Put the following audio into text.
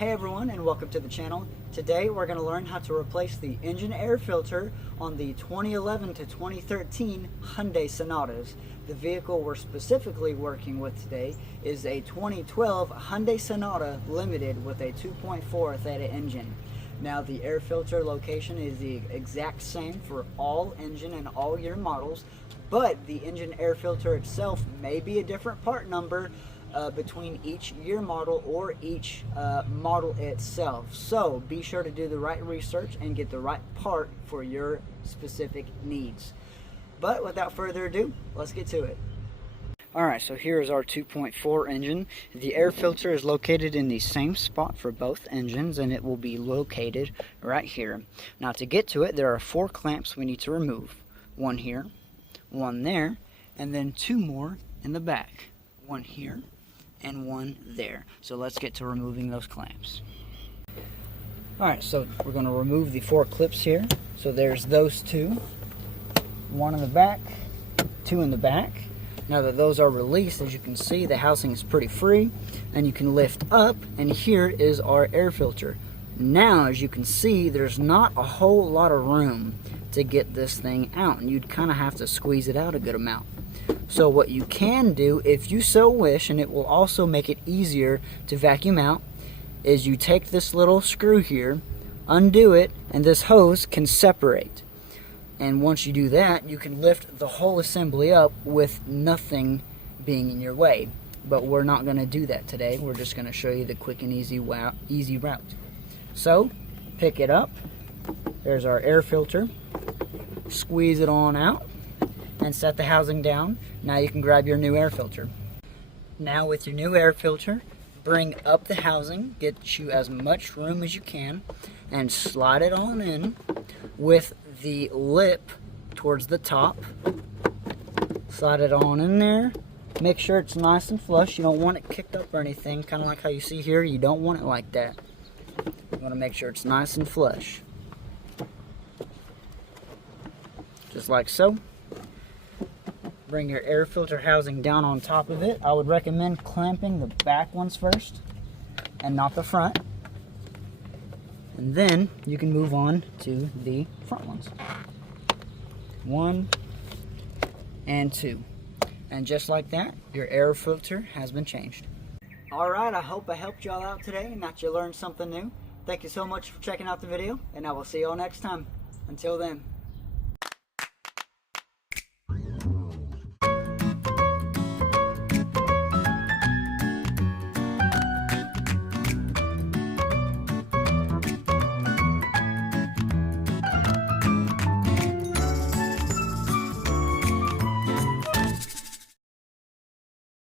Hey everyone, and welcome to the channel. Today we're going to learn how to replace the engine air filter on the 2011 to 2013 Hyundai Sonatas. The vehicle we're specifically working with today is a 2012 Hyundai Sonata Limited with a 2.4 Theta engine. Now the air filter location is the exact same for all engine and all year models, but the engine air filter itself may be a different part number between each year model or each model itself. So be sure to do the right research and get the right part for your specific needs. But without further ado, let's get to it. Alright, so here is our 2.4 engine. The air filter is located in the same spot for both engines, and it will be located right here. Now to get to it, there are 4 clamps we need to remove. One here, one there, and then 2 more in the back. One here and one there. So let's get to removing those clamps. Alright, so we're going to remove the 4 clips here. So there's those 2. One in the back, 2 in the back. Now that those are released, as you can see, the housing is pretty free, and you can lift up, and here is our air filter. Now, as you can see, there's not a whole lot of room to get this thing out, and you'd kind of have to squeeze it out a good amount. So what you can do, if you so wish, and it will also make it easier to vacuum out, is you take this little screw here, undo it, and this hose can separate. And once you do that, you can lift the whole assembly up with nothing being in your way. But we're not going to do that today. We're just going to show you the quick and easy route. So, pick it up. There's our air filter. Squeeze it on out and set the housing down. Now you can grab your new air filter. Now with your new air filter, bring up the housing, get you as much room as you can, and slide it on in with the lip towards the top. Slide it on in there. Make sure it's nice and flush. You don't want it kicked up or anything, kind of like how you see here. You don't want it like that. You want to make sure it's nice and flush. Just like so. Bring your air filter housing down on top of it. I would recommend clamping the back ones first and not the front. And then you can move on to the front ones. 1 and 2. And just like that, your air filter has been changed. Alright, I hope I helped y'all out today and that you learned something new. Thank you so much for checking out the video, and I will see y'all next time. Until then.